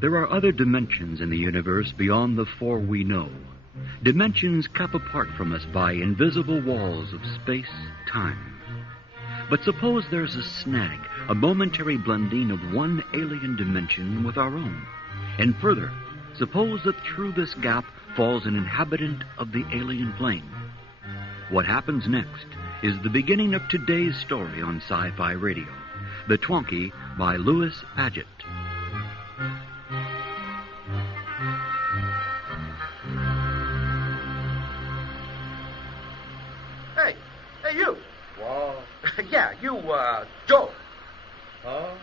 There are other dimensions in the universe beyond the four we know. Dimensions kept apart from us by invisible walls of space-time. But suppose there's a snag, a momentary blending of one alien dimension with our own. And further, suppose that through this gap falls an inhabitant of the alien plane. What happens next is the beginning of today's story on Sci-Fi Radio. The Twonky by Louis Padgett. Hey, you. What? Yeah, you, Joe. Huh?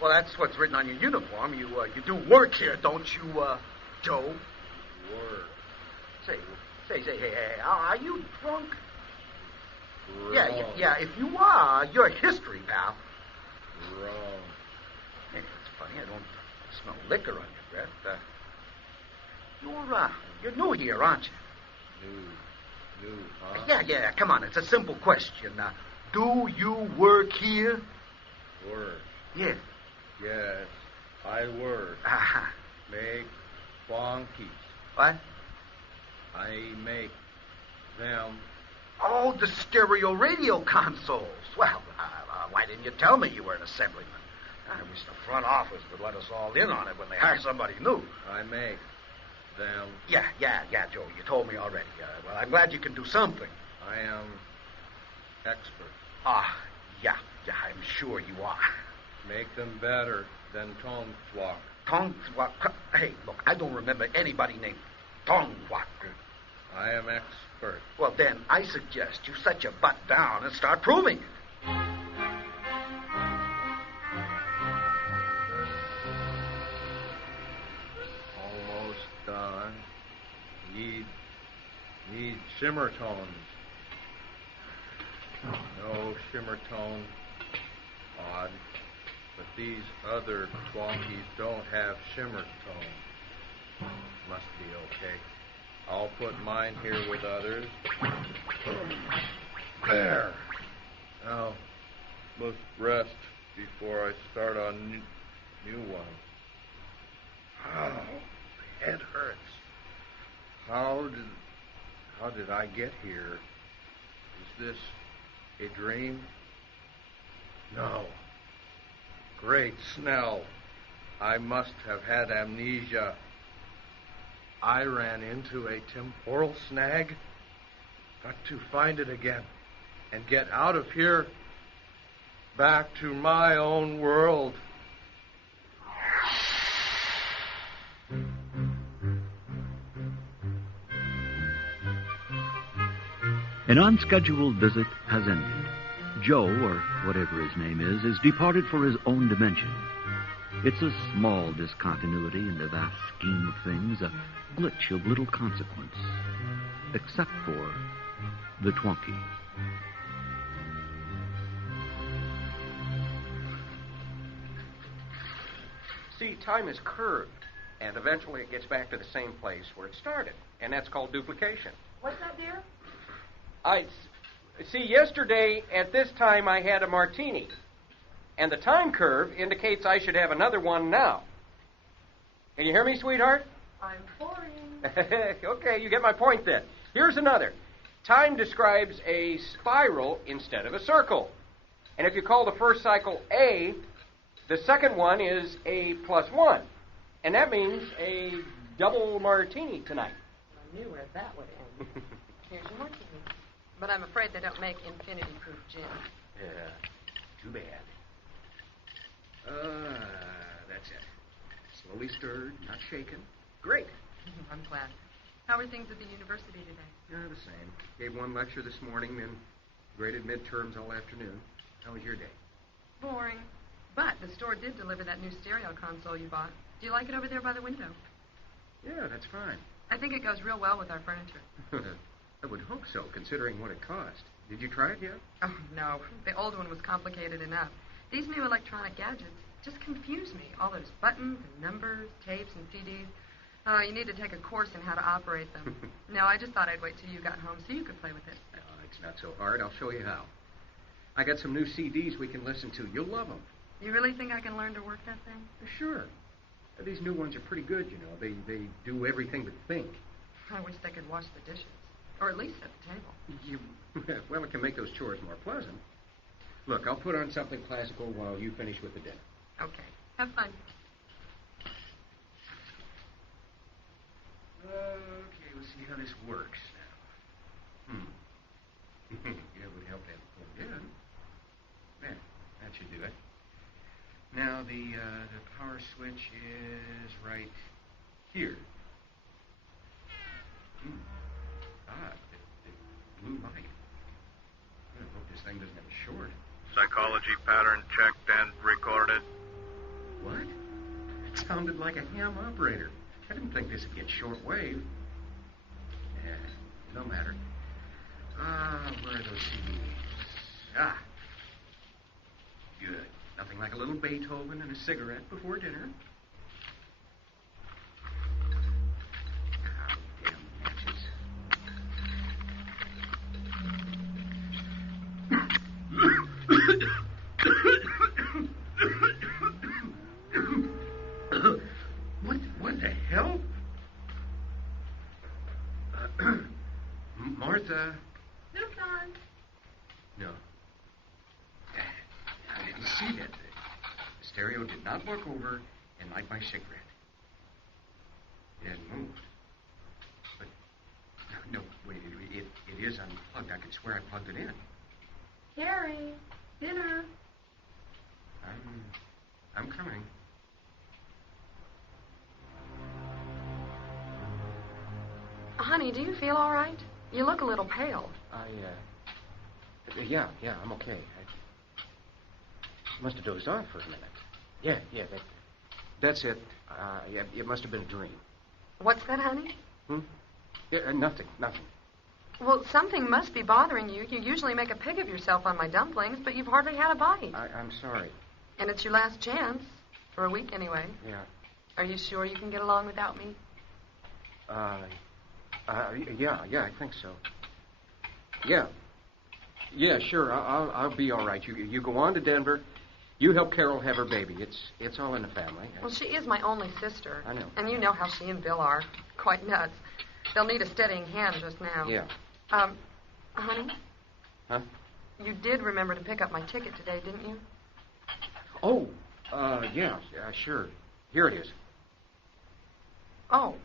Well, that's what's written on your uniform. You do work here, don't you, Joe? Work. Say, hey, are you drunk? Wrong. Yeah, if you are, you're history, pal. Wrong. Hey, it's funny, I don't smell liquor on your breath. You're new here, aren't you? New, huh? Yeah, come on, it's a simple question. Do you work here? Work. Yeah. Yes, I work. Uh-huh. Make bonkies. What? I make them. Oh, the stereo radio consoles. Well, why didn't you tell me you were an assemblyman? I wish the front office would let us all in on it when they hire somebody new. I make them. Yeah, Joe, you told me already. Well, I'm glad you can do something. I am expert. Yeah, I'm sure you are. Make them better than Tonguewalk. Tonguewalk? Hey, look, I don't remember anybody named Tonguewalk. I am expert. Well, then, I suggest you set your butt down and start proving it. Almost done. Need shimmer tones. No shimmer tone. Odd. But these other Twonkies don't have shimmer tone. Must be okay. I'll put mine here with others. There. Now, must rest before I start on new one. Oh, my head hurts. How did I get here? Is this a dream? No. Great Snell. I must have had amnesia. I ran into a temporal snag. Got to find it again and get out of here back to my own world. An unscheduled visit has ended. Joe, or whatever his name is departed for his own dimension. It's a small discontinuity in the vast scheme of things, a glitch of little consequence, except for the Twonky. See, time is curved, and eventually it gets back to the same place where it started, and that's called duplication. What's that, dear? See, yesterday at this time I had a martini, and the time curve indicates I should have another one now. Can you hear me, sweetheart? I'm boring. Okay, you get my point then. Here's another. Time describes a spiral instead of a circle. And if you call the first cycle A, the second one is A plus 1. And that means a double martini tonight. I knew where that would end. Here's your martini. But I'm afraid they don't make infinity-proof gin. Yeah, too bad. That's it. Slowly stirred, not shaken. Great. I'm glad. How are things at the university today? The same. Gave one lecture this morning, then graded midterms all afternoon. How was your day? Boring. But the store did deliver that new stereo console you bought. Do you like it over there by the window? Yeah, that's fine. I think it goes real well with our furniture. I would hope so, considering what it cost. Did you try it yet? Oh, no. The old one was complicated enough. These new electronic gadgets just confuse me. All those buttons and numbers, tapes and CDs. Oh, you need to take a course in how to operate them. No, I just thought I'd wait till you got home so you could play with it. It's not so hard. I'll show you how. I got some new CDs we can listen to. You'll love them. You really think I can learn to work that thing? Sure. These new ones are pretty good, you know. They do everything but think. I wish they could wash the dishes. Or at least set the table. Well, it can make those chores more pleasant. Look, I'll put on something classical while you finish with the dinner. Okay. Have fun. Okay, we'll see how this works now. Yeah, it would help to have it plugged in. There, that should do it. Now, the power switch is right here. It blew light. I hope this thing doesn't have a short. Psychology pattern checked and recorded. What? It sounded like a ham operator. I didn't think this would get shortwave. Yeah, no matter. Where are those CDs? Good. Nothing like a little Beethoven and a cigarette before dinner. Damn matches. What the hell? Martha. No, Don. No. I didn't see it. The stereo did not work over and light my cigarette. It hadn't moved. But, no, wait, it is unplugged. I could swear I plugged it in. Kerry, dinner. I'm coming. Honey, do you feel all right? You look a little pale. Yeah, I'm okay. I must have dozed off for a minute. Yeah, that's it. Yeah, it must have been a dream. What's that, honey? Yeah, nothing. Well, something must be bothering you. You usually make a pig of yourself on my dumplings, but you've hardly had a bite. I'm sorry. And it's your last chance. For a week, anyway. Yeah. Are you sure you can get along without me? Yeah, I think so. Yeah, sure. I'll be all right. You go on to Denver. You help Carol have her baby. It's all in the family. Well, she is my only sister. I know. And you know how she and Bill are. Quite nuts. They'll need a steadying hand just now. Yeah. Honey? Huh? You did remember to pick up my ticket today, didn't you? Oh, yeah, sure. Here it is. Oh,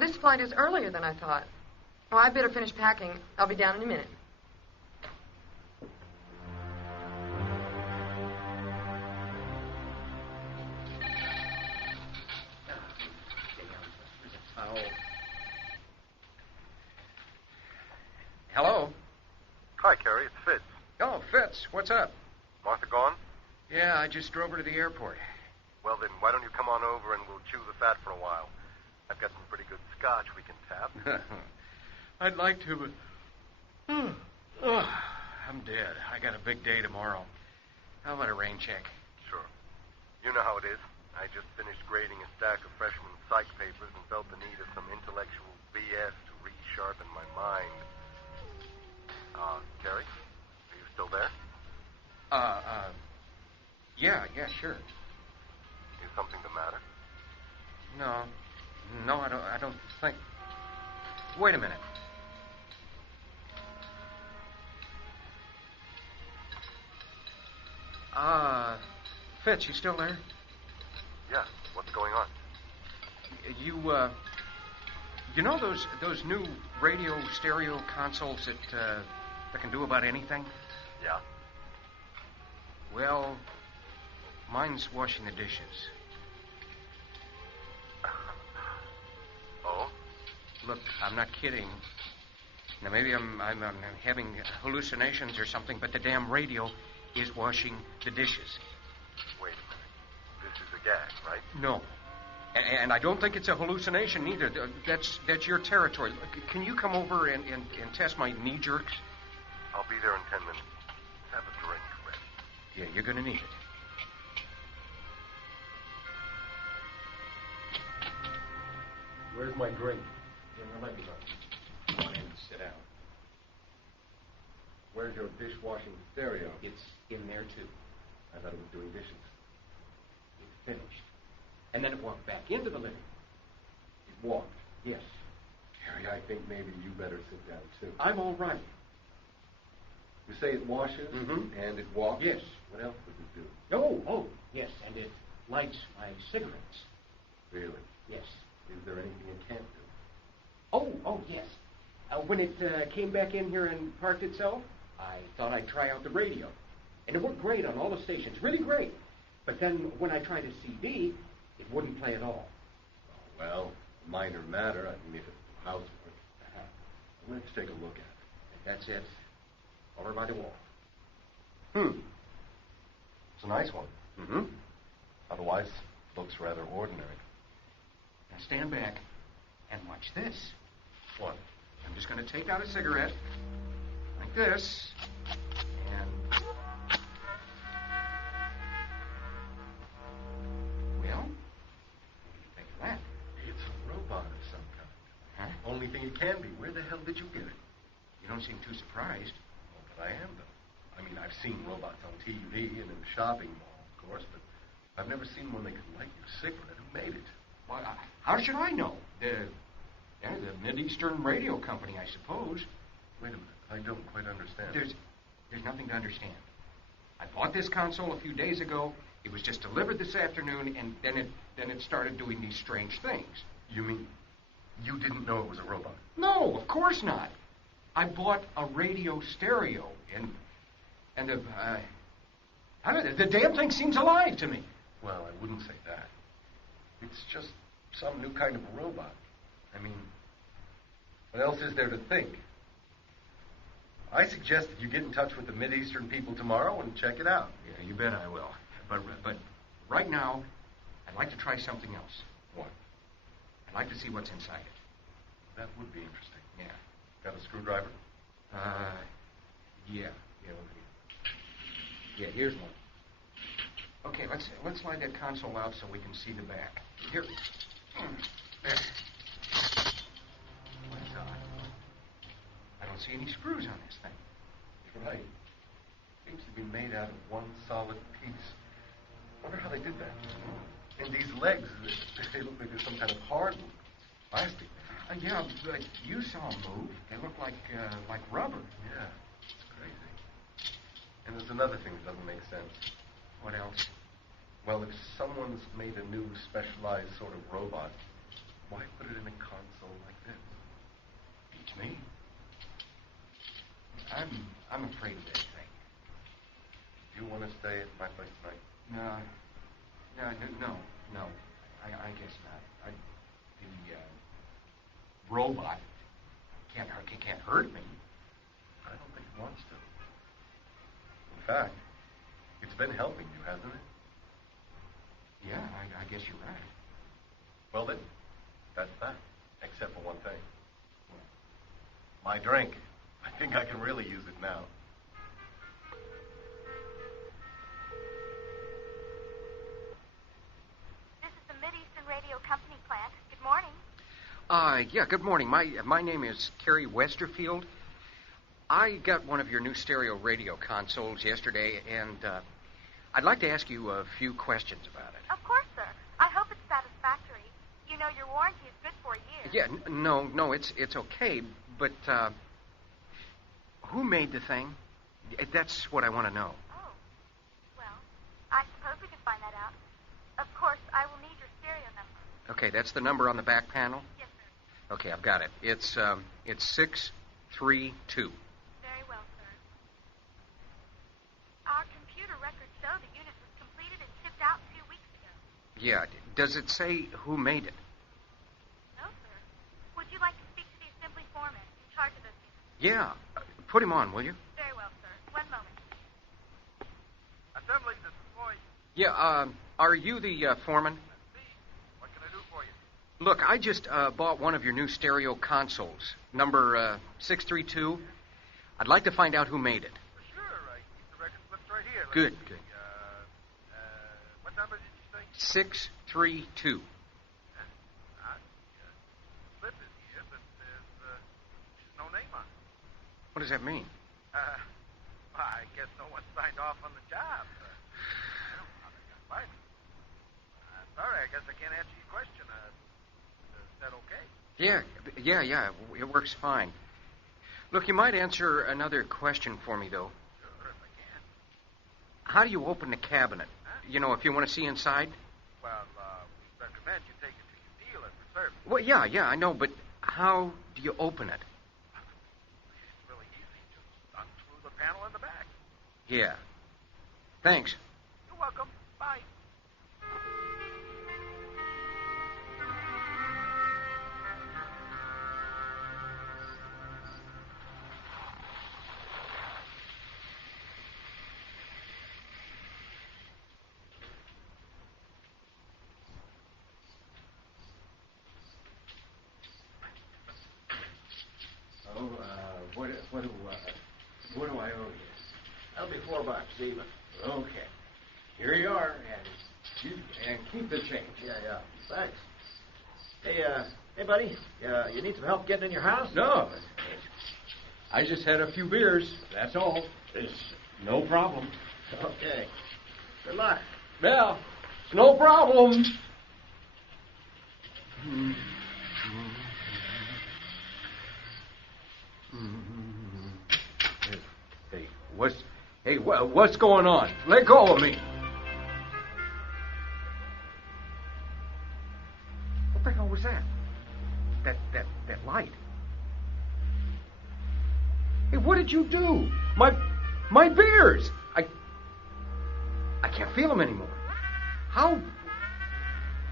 this flight is earlier than I thought. Oh, I better finish packing. I'll be down in a minute. Hello? Hi, Kerry. It's Fitz. Oh, Fitz, what's up? Martha gone? Yeah, I just drove her to the airport. Well, then, why don't you come on over and we'll chew the fat for a while? I've got some pretty good scotch we can tap. I'd like to, but... I'm dead. I got a big day tomorrow. How about a rain check? Sure. You know how it is. I just finished grading a stack of freshman psych papers and felt the need of some intellectual BS to resharpen my mind. Kerry? Are you still there? Yeah, sure. Is something the matter? No, I don't think... Wait a minute. Fitz, you still there? Yeah, what's going on? You know those new radio stereo consoles that can do about anything? Yeah. Well, mine's washing the dishes. Oh? Look, I'm not kidding. Now, maybe I'm having hallucinations or something, but the damn radio is washing the dishes. Wait a minute. This is a gag, right? No. And I don't think it's a hallucination either. That's your territory. Can you come over and test my knee jerks? I'll be there in 10 minutes. Have a drink ready. Yeah, you're going to need it. Where's my drink? Let me go. Come on in and sit down. Where's your dishwashing stereo? It's in there, too. I thought it was doing dishes. It's finished. and then it walked back into the living room. It walked. Yes. Harry, I think maybe you better sit down, too. I'm all right. You say it washes and it walks? Yes. What else does it do? Oh, yes, and it lights my cigarettes. Really? Yes. Is there anything it can't do? Oh, yes. When it came back in here and parked itself, I thought I'd try out the radio. And it worked great on all the stations, really great. But then when I tried a CD, it wouldn't play at all. Oh, well, a minor matter. I mean, if it's a housework. Let's take a look at it. That's it. Over by the wall. It's a nice one. Mm-hmm. Otherwise, looks rather ordinary. Now stand back and watch this. What? I'm just going to take out a cigarette, like this, and... Well, what do you think of that? It's a robot of some kind. Huh? Only thing it can be. Where the hell did you get it? You don't seem too surprised. Well, but I am, though. I mean, I've seen robots on TV and in the shopping mall, of course, but I've never seen one that could light your cigarette. Who made it? Well, how should I know? The Mid-Eastern radio company, I suppose. Wait a minute. I don't quite understand. There's nothing to understand. I bought this console a few days ago. It was just delivered this afternoon, and then it started doing these strange things. You mean you didn't know it was a robot? No, of course not. I bought a radio stereo, and the damn thing seems alive to me. Well, I wouldn't say that. It's just some new kind of a robot. I mean, what else is there to think? I suggest that you get in touch with the Mideastern people tomorrow and check it out. Yeah, you bet I will. But right now, I'd like to try something else. What? I'd like to see what's inside it. That would be interesting. Yeah. Got a screwdriver? Yeah. Yeah, here's one. Okay, let's slide that console out so we can see the back. Here. There. What's I don't see any screws on this thing. Right. Seems to be made out of one solid piece. Wonder how they did that. And these legs, they look like they're some kind of hard plastic. Yeah, but you saw them move. They look like rubber. Yeah, it's crazy. And there's another thing that doesn't make sense. What else? Well, if someone's made a new specialized sort of robot, why put it in a console like this? Beats me. I'm afraid of that thing. Do you want to stay at my place tonight? No. I guess not. The robot can't hurt me. I don't think it wants to. In fact, it's been helping you, hasn't it? Yeah, I guess you're right. Well then, that's that. Except for one thing. My drink. I think I can really use it now. This is the Mideastern Radio Company plant. Good morning. Yeah, good morning. My name is Kerry Westerfield. I got one of your new stereo radio consoles yesterday, and I'd like to ask you a few questions about it. Of course, sir. I hope it's satisfactory. You know your warranty is good for a year. Yeah, no, it's okay, but who made the thing? That's what I want to know. Oh. Well, I suppose we can find that out. Of course, I will need your stereo number. Okay, that's the number on the back panel? Yes, sir. Okay, I've got it. It's 632. Very well, sir. Our computer records show the unit was completed and shipped out a few weeks ago. Yeah, does it say who made it? No, sir. Would you like to speak to the assembly foreman in charge of those units? Yeah, put him on, will you? Very well, sir. One moment. Assembly, this is Floyd. Yeah, are you the foreman? That's me. What can I do for you? Look, I just bought one of your new stereo consoles, number 632. I'd like to find out who made it. For sure. I keep the record slips right here. Good, Let's see. good. What number did you say? 632. Slip is here, but there's no name on it. What does that mean? Well, I guess no one signed off on the job. I don't know how they got by me. Sorry, I guess I can't answer your question. Is that okay? Yeah. It works fine. Look, you might answer another question for me, though. Sure, if I can. How do you open the cabinet? Huh? You know, if you want to see inside? Well, we recommend you take it to your dealer for service. Well, yeah, I know, but how do you open it? It's really easy. Just unscrew the panel in the back. Yeah. Thanks. You're welcome. Bye. What do I owe you? That'll be $4 even. Okay. Here you are, and keep the change. Yeah. Thanks. Hey, buddy. You need some help getting in your house? No. I just had a few beers, that's all. It's no problem. Okay. Good luck. Yeah, it's no problem. Hey, what's going on? Let go of me. What the hell was that? That light. Hey, what did you do? My beers. I can't feel them anymore. How?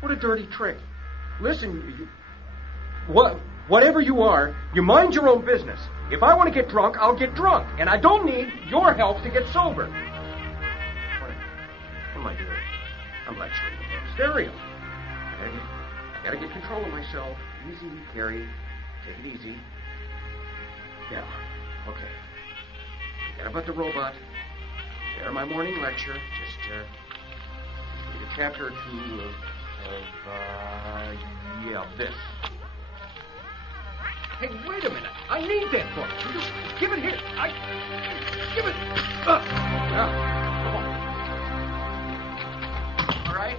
What a dirty trick. Listen, whatever you are, you mind your own business. If I want to get drunk, I'll get drunk. And I don't need your help to get sober. What am I doing? I'm lecturing about stereo. I gotta get control of myself. Easy, Kerry. Take it easy. Yeah, okay. Forget about the robot. There, my morning lecture. Just read a chapter or two of this. Hey, wait a minute. I need that book. Just give it here. Give it. Yeah. Come on. All right.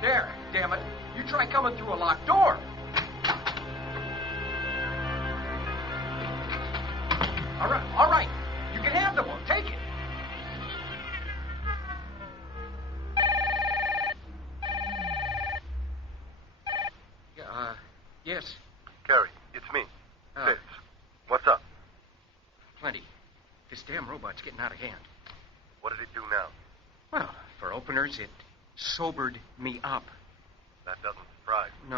There. Damn it. You try coming through a locked door. All right. You can have the book. Take it. Yes. Kerry, it's me. Fitz. What's up? Plenty. This damn robot's getting out of hand. What did it do now? Well, for openers, it sobered me up. That doesn't surprise me.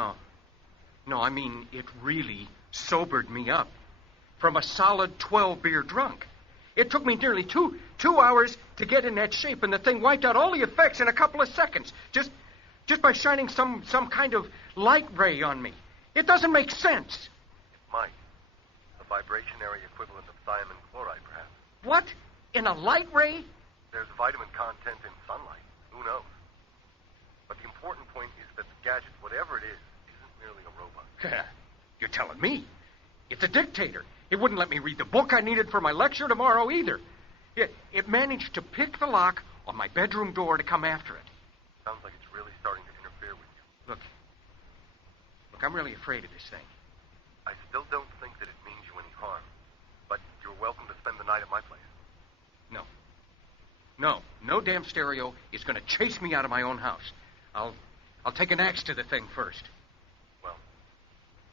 No, I mean, it really sobered me up. From a solid 12-beer drunk. It took me nearly two hours to get in that shape, and the thing wiped out all the effects in a couple of seconds. Just by shining some kind of light ray on me. It doesn't make sense. It might. The vibrationary equivalent of thiamine chloride, perhaps. What? In a light ray? There's vitamin content in sunlight. Who knows? But the important point is that the gadget, whatever it is, isn't merely a robot. You're telling me. It's a dictator. It wouldn't let me read the book I needed for my lecture tomorrow either. It managed to pick the lock on my bedroom door to come after it. Sounds like it's really starting to interfere with you. Look, I'm really afraid of this thing. I still don't think that it means you any harm. But you're welcome to spend the night at my place. No damn stereo is going to chase me out of my own house. I'll take an axe to the thing first. Well,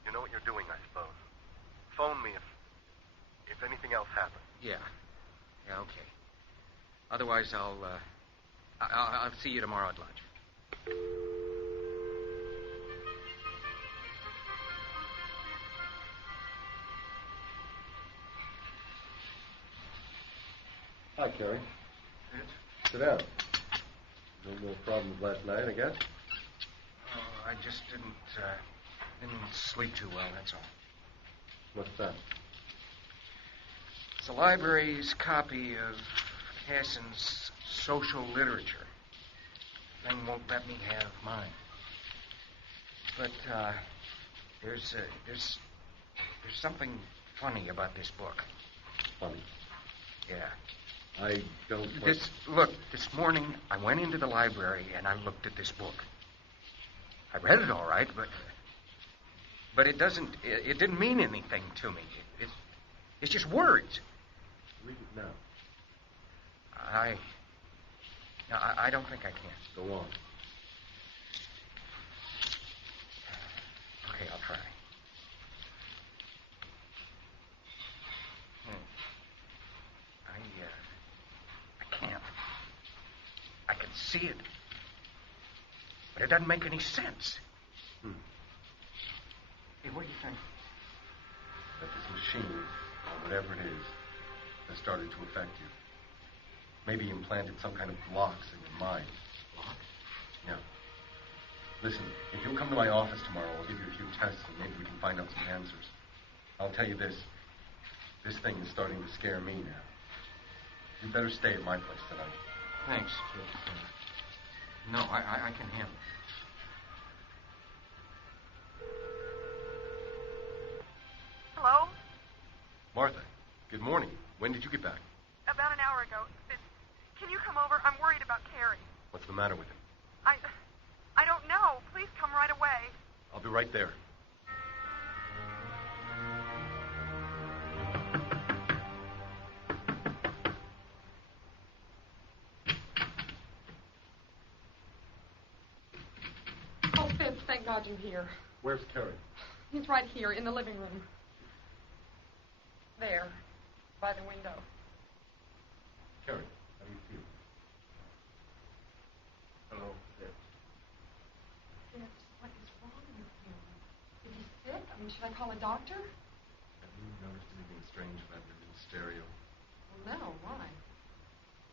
you know what you're doing, I suppose. Phone me if anything else happens. Yeah, okay. Otherwise, I'll see you tomorrow at lunch. Hi, Kerry. Sit down. No more problems last night, I guess? I just didn't sleep too well, that's all. What's that? It's the library's copy of Casson's social literature. Thing won't let me have mine. But there's something funny about this book. Funny? Yeah. I don't... This morning I went into the library and I looked at this book. I read it all right, but it didn't mean anything to me. It's just words. Read it now. I don't think I can. Go on. Okay, I'll try. I can't. I can see it, but it doesn't make any sense. Hey, what do you think? That this machine, or whatever it is, has started to affect you. Maybe implanted some kind of blocks in your mind. Blocks? Yeah. Listen, if you'll come to my office tomorrow, I'll give you a few tests and maybe we can find out some answers. I'll tell you this. This thing is starting to scare me now. You better stay at my place tonight. Thanks, kid. No, I can handle it. Hello? Martha, good morning. When did you get back? About an hour ago. Can you come over? I'm worried about Kerry. What's the matter with him? I don't know. Please come right away. I'll be right there. Oh, Fitz, thank God you're here. Where's Kerry? He's right here in the living room. There, by the window. Kerry, how do you feel? Hello, Fitz. Fitz, what is wrong with him? Is he sick? I mean, should I call a doctor? Have you noticed anything strange about your little stereo? Well, no, why?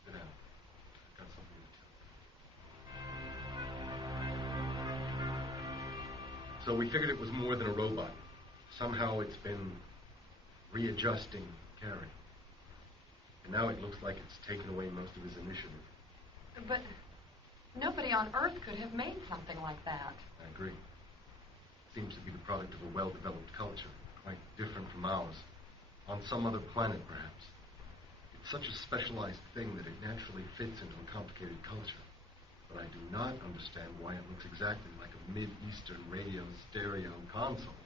Sit down. I've got something to tell you. So we figured it was more than a robot. Somehow it's been readjusting Kerry. And now it looks like it's taken away most of his initiative. But nobody on Earth could have made something like that. I agree. Seems to be the product of a well-developed culture, quite different from ours. On some other planet, perhaps. It's such a specialized thing that it naturally fits into a complicated culture. But I do not understand why it looks exactly like a mid-Eastern radio stereo console.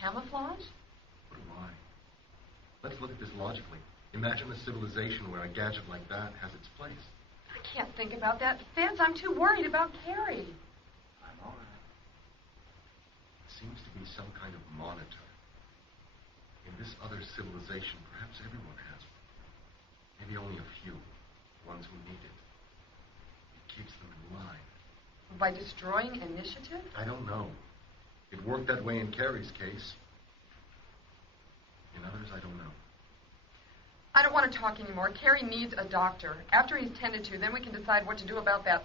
Camouflage? But why? Let's look at this logically. Imagine a civilization where a gadget like that has its place. I can't think about that. Fitz, I'm too worried about Kerry. I'm all right. It seems to be some kind of monitor. In this other civilization, perhaps everyone has one. Maybe only a few, ones who need it. It keeps them in line. By destroying initiative? I don't know. It worked that way in Kerry's case. In others, I don't know. I don't want to talk anymore. Kerry needs a doctor. After he's tended to, then we can decide what to do about that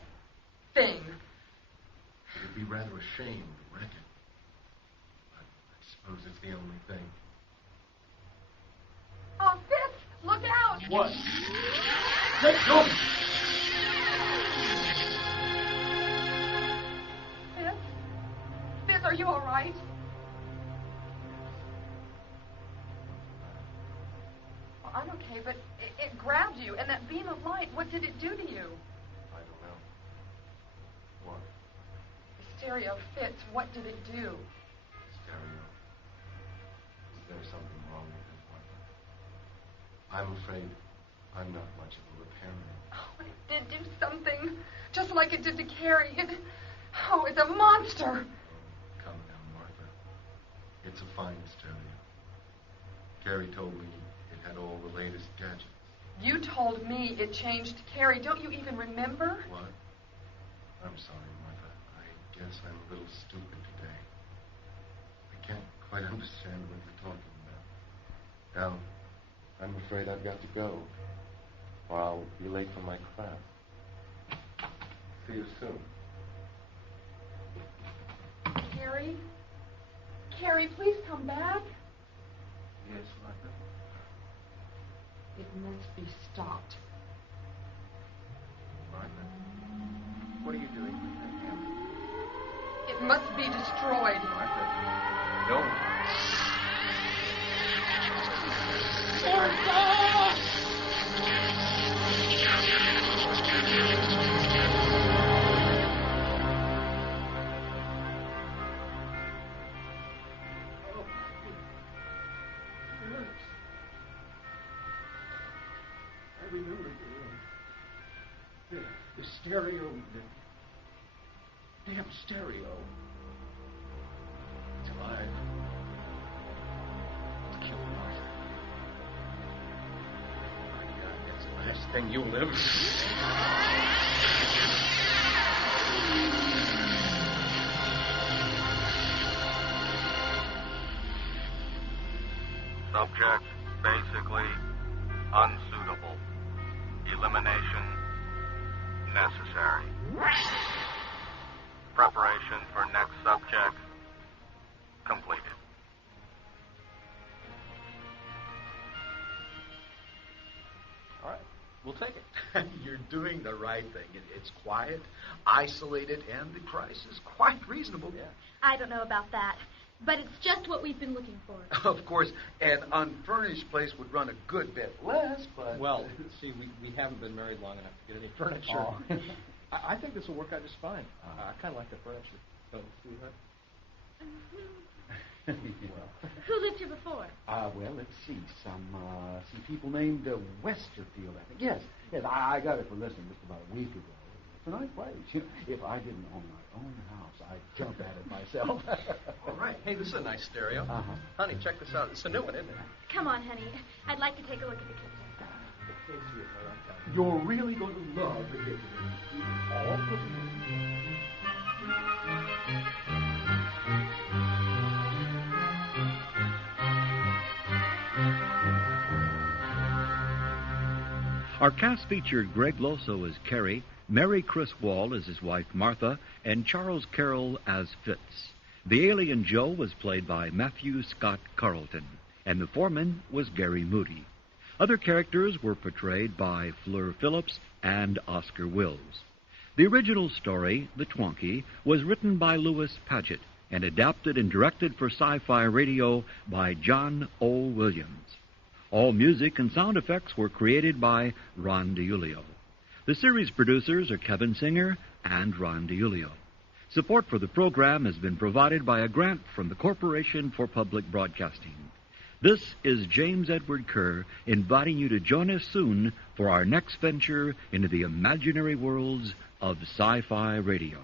thing. It would be rather a shame to wreck it. But I suppose it's the only thing. Oh, Fitz, look out! What? Let go! Fitz, are you all right? Well, I'm okay, but it grabbed you, and that beam of light, what did it do to you? I don't know. What? The stereo, Fitz, what did it do? Stereo. Is there something wrong with it, Martha? I'm afraid I'm not much of a repairman. Oh, it did do something, just like it did to Kerry. It's a monster. Oh, calm down, Martha. It's a fine stereo. Kerry told me it had all the latest gadgets. You told me it changed Kerry. Don't you even remember? What? I'm sorry, Martha. I guess I'm a little stupid today. I can't quite understand what you're talking about. Now, I'm afraid I've got to go, or I'll be late for my class. See you soon. Kerry? Kerry, please come back. Yes, Martha. It must be stopped. Martha, what are you doing with that camera? It must be destroyed. Martha, don't. remember the stereo. The damn stereo. It's alive. It's killing Arthur. My God, that's the last thing you'll ever Subject basically unsuitable. Elimination necessary. Preparation for next subject completed. All right, we'll take it. You're doing the right thing. It's quiet, isolated, and the price is quite reasonable. Yeah. I don't know about that, but it's just what we've been looking for. Of course, an unfurnished place would run a good bit less, but... Well, see, we haven't been married long enough to get any furniture. Oh. I think this will work out just fine. I kind of like the furniture. Don't you, sweetheart? Who lived here before? Well, let's see. Some people named Westerfield, I think. Yes, I got it for listing just about a week ago. It's a nice place. If I didn't own my own house, I'd jump at it myself. All right. Hey, this is a nice stereo. Honey, check this out. It's a new one, isn't it? Come on, honey. I'd like to take a look at the kitchen. Okay, sweetheart, I'm coming. You're really going to love the kitchen. All for me. Our cast featured Greg Loso as Kerry, Mary Chris Wall as his wife Martha, and Charles Carroll as Fitz. The alien Joe was played by Matthew Scott Carlton, and the foreman was Gary Moody. Other characters were portrayed by Fleur Phillips and Oscar Wills. The original story, The Twonky, was written by Louis Padgett and adapted and directed for Sci-Fi Radio by John O. Williams. All music and sound effects were created by Ron DiIulio. The series producers are Kevin Singer and Ron DiIulio. Support for the program has been provided by a grant from the Corporation for Public Broadcasting. This is James Edward Kerr inviting you to join us soon for our next venture into the imaginary worlds of Sci-Fi Radio.